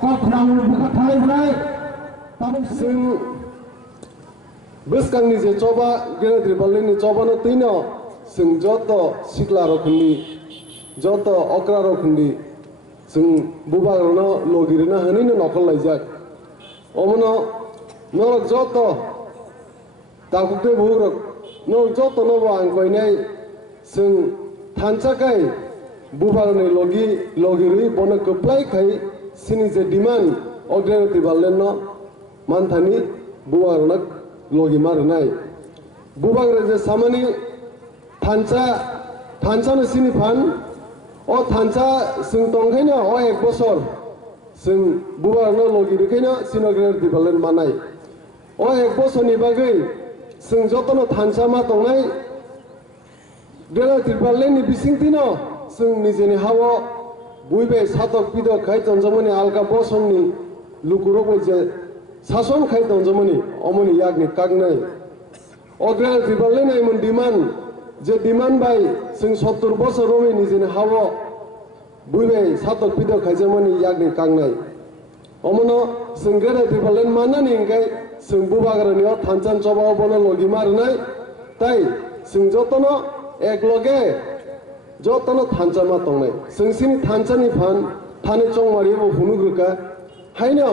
kokrang buka thai brai tabuk sing beskangni je coba gera tribalni coba no tino sing joto sikla rokhundi joto okra rokhundi sing bubarno logirina hanino nokol laijak omono norok joto takukte bugrok no joto no ang koinai sing thanchakai bubarni logiri bono keplai khai sini je demand ogre tribalno manthani bubarnak logi marnai bubagre je samani thancha no sini phan o thancha sing tongkhaina o ek bosor sing bubarno logi rikhaina sinogre dibalen manai o ek bosor ni bagai sing jotono thancha ma tongnai dela dibalen ni bising tino sing nijeni hawo buibe satok pidok khai tonjamani alka bosongni lukurok je শাসন খাই দঞ্জমনি অমনি ইয়াগনি কাগনাই অগ্রেল ত্রিবালে নাই মন demand যে demand by जों 70 বছর রমি নিজেনি হাওয়া বুইবে সাতক পিদক খাইজমনি ইয়াগনি কাগনাই অমনো जों গেরে ত্রিবালে মানানি ইংগাই जों বুবাগ্রানি থানচান চবাও বনো লগি মারনাই তাই जों যতনো একলগে যতনো থানচা মা তংনাই जों সিনি থানচানি ফান থানে চংমারি ও হুনুগ্রকা হাইনো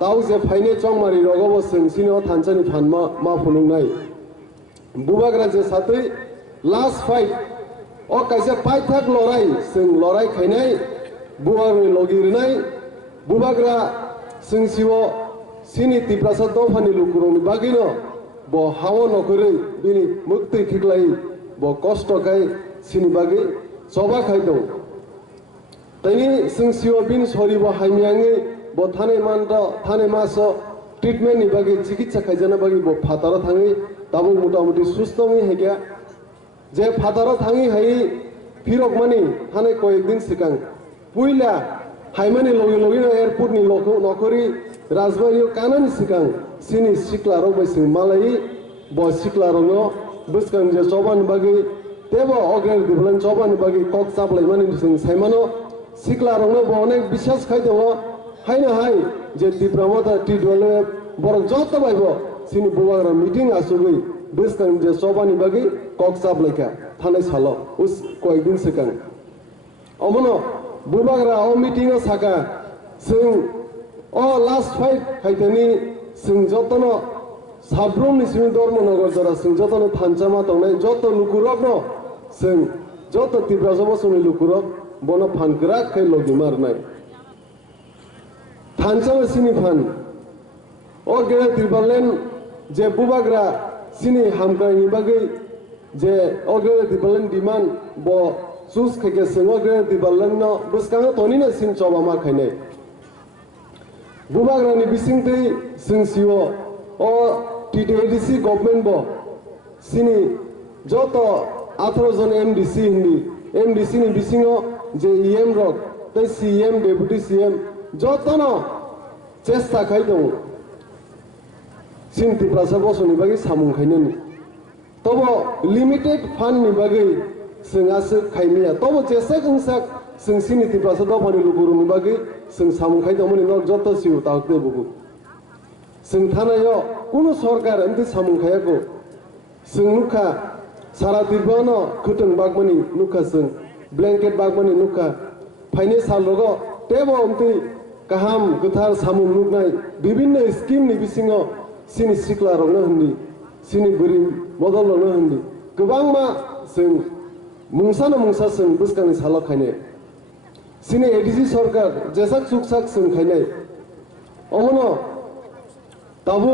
ताऊ जे फाइने चंगमारी रगबो सिनो थानसानि फानमा मा फुनुंनाय बुबाग्रा जे साथै लास्ट फाइट ओ काइसे फाइट थाक लराय जों लराय खायनाय बुबाग्रा लगिरनाय बुबाग्रा जों सिवो सिनि तिप्रासा दफानि लुकुरनि बागिनो बो हावो नखरै बिनि मुक्ति खिगलाय बो कष्ट खाय सिनि बागै सबा खाय दं तैनि जों सिवो बिन सरिबो हायमियांगै बो थाने मानता थाने मासो ट्रीटमेंट नि बागे चिकित्सा खायजाना बागे बो फातारा थांगी ताबो मोटामुटी सुस्थ में हेग्या जे फातारा थांगी हाई फिरक मानी थाने कयेक दिन सिगां पुइला हाइमानि लगे लगे एयरपोर्ट नि नखरी राजबारियाव कानानि सिगां सिनि सिक्ला रग बैसिं मालाय बो सिक्ला रग बुसकां जे चबान बागे तेबो अग्रेल दिबलन चबान बागे कक चाबलाय मानि जों साइमानो सिक्ला रगनो बो अनेक विश्वास खाय दङ हायना हाय जे तिप्रामता टिडले बरक जत बायबो सिनि बुबाग्रा मीटिंग आसुगै बुसकां जे चबानि बागे कक चाबलायका थानाय सालो उस कयेक दिन सिगां अमनो बुबाग्रा ओ मीटिंग साका जों ओ लास्ट फाइट खायथानि जों जतनो साब्रमनि सिनि धर्मनगर जरा जों जतनो थानचामा तंनाय जत लुकुरक न जों जत तिप्रा जबसनि लुकुरक बनो फानग्रा खै लगी मारनाय थानचामा सिनि फान ओ गेरा तिरबालेन जे बुबाग्रा सिनि हामग्रानि बागै जे ओ गेरा तिरबालेन डिमान्ड बो चुज खैके जों ओ गेरा तिरबालेन न बुसकाङा तनिनो सिन चबा मा खायनाय बुबाग्रानि बिसिंथै जों सिओ ओ टीटीएडीसी गभर्नमेंट बो सिनि जत 18 जन एमडीसी हिंदी एमडीसी नि बिसिङो जे ईएम रक तै सीएम डेपुटी सीएम जतनो चेष्टा खाय दङ सिन तिप्रासा बसनि बागै सामुं खायनोनि तबो लिमिटेड फान्ड नि बागै जोंआसो खायमिया तबो जेसा गंसाक जों सिनि तिप्रासा दफानि लुगुरुनि बागै जों सामुं खाय दङमोन न जत सिउ ताकते बुगु जों थानायो कुनु सरकार एमते सामुं खायाको जों नुखा सारा तिरबानो खोथों बागमनि नुखा जों ब्लेंकेट बागमनि नुखा फाइने सालरगो तेबो एमते गाहाम गोथार सामुं नुनाय विभिन्न स्कीम नि बिसिङो सिनि सिक्ला रंनो होनदि सिनि बोरि मदल रंनो होनदि गोबां मा जों मुंसानो मुंसा जों बुसकांनि साल खायनाय सिनि एडीसी सरकार जेसाक सुकसाक जों खायनाय अमनो ताबु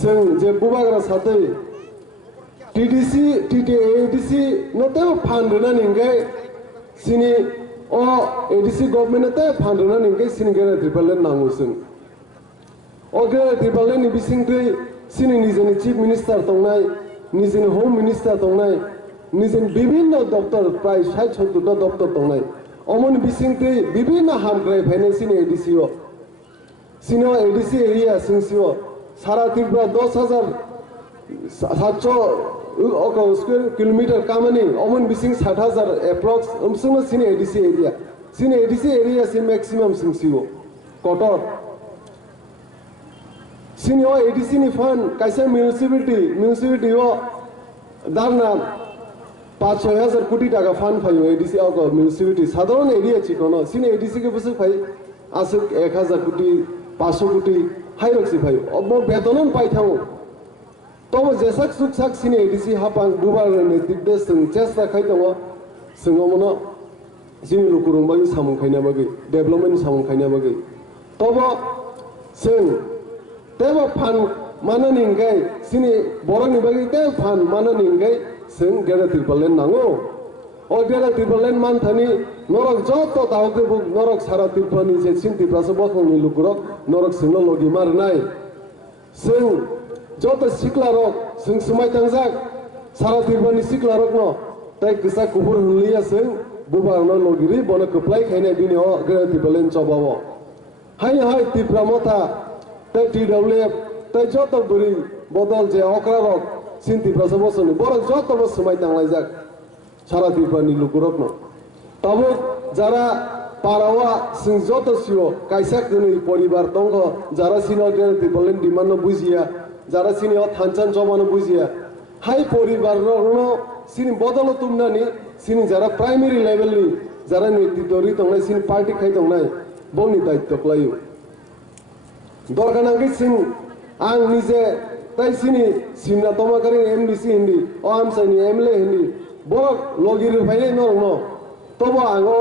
जों जे बुबाग्रा साथै टीडीसी टीटीएडीसी नते फान्डना निंगाय सिनि ओ एडीसी गभर्नमेंट ते फान्डना निंगाय सिनि गेरा ट्रिपल नांगौ जों ओ गेरा ट्रिपल नि बिसिंथै सिनि निजेनि चीफ मिनिस्टार तंनाय निजेनि होम मिनिस्टार तंनाय निजेनि विभिन्न दफ्तर प्राय 60-70 दफ्तर तंनाय अमन बिसिंथै विभिन्न हामग्राय फाइनेंस सिनि एडीसीओ सिनो एडीसी एरिया सिंसिओ सारा त्रिपुरा 10,700 स्क्वायर किलोमीटर कामनी अमन बिसिंग 60,000 एप्रॉक्स सिनी एडीसी एरिया सिन maximum सिंसिओ kotor sini o ADC ni fund kaisa municipality o darna 5-6 হাজার কোটি টাকা ফান্ড পাইও এডিসি আও মিউনিসিপালিটি সাধারণ এরিয়া চিকনো সিনে এডিসি কে বসে পাই আছে 1000 কোটি 500 কোটি হাই রক্সি পাই অব বেতনন পাই থাও তবে যেসাক সুকসাক সিনে এডিসি হাপাং বুবার নেতৃত্বে সং চেষ্টা খাই দङ সঙ্গমনো সিনি লুকুরুং বাগি সামুং খাইনা বাগি ডেভেলপমেন্ট সামুং খাইনা বাগি তবে সং তেবা ফান্ড মানাनि गाय सिनि बरनि बागै ते फान्ड मानानि गाय जों गेरा तिरपालेन नांगौ ओ गेरा तिरपालेन मानथानि नरक जत दावके बुक नरक सारा तिरपानि जे सिनति प्रासो बखंनि लुकुरक नरक सिंनो लगी मारनाय जों जत सिक्लारक जों समाय थांजाक सारा तिरपानि सिक्लारक न ताइ गोसा कुबुर हुलिया जों बुबारनो लगिरि बनो कप्लाय खायनाय दिनि अ गेरा तिरपालेन चबावो हाय तिरप्रा मथा ताइ TWF তাই যত বুড়ি বদল যে অক্রারক চিন্তি প্রসবসনি বড় যত সময় টাংলাই যাক সারা ত্রিপুরানি লুকুরক ন তবে যারা পারাওয়া সিং যত সিও কাইসা কনি পরিবার দঙ্গ যারা সিনো ত্রিপুরান ডিমান্ড বুঝিয়া যারা সিনি থানচান জমানো বুঝিয়া হাই পরিবার সিনি বদল তুমনানি সিনি যারা প্রাইমারি লেভেলনি যারা নেতৃত্বরি দংনাই সিনি পার্টি খাই দংনাই বংনি দায়িত্ব ক্লাইও দরকার নাঙ্গি সিং आं निजे ताई सिनी सिमना तमाकारि MDC हिंदी ओ आमसाइनि MLA हिंदी बरक लगिरि फाइने नरं न तबो आंगो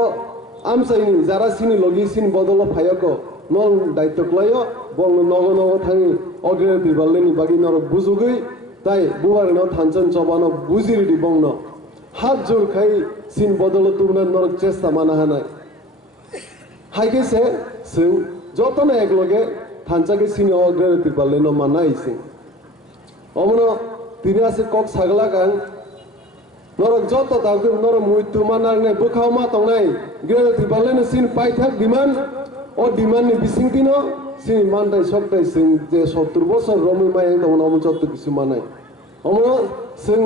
आमसाइनि जारा सिनी लगी सिन बदल फायको नल दायित्व क्लायो बंग नगो थांgi अग्रे तिबालनि बागि नर बुजुगै ताई बुवारनो थानचन चबानो बुजिरिदि बंगन हात जोर खाइ सिन बदल तुमना नर चेष्टा माना हानाय हाइकेसे जों जतन एकलगे थानचाके सिनि अग्रे तिरपालेन माना इसिं अमनो तिनि आसे कक सागला गां नरक जत दावके नर मृत्यु मानारने बोखाव मा तंनाय गेरे तिरपालेन सिन पाइथाक डिमान्ड अ डिमान्डनि बिसिंतिनो सिनि मानदाय सकताय सिं जे 70 बছर रमै माय दङ अमनो जत किसु मानाय अमनो जों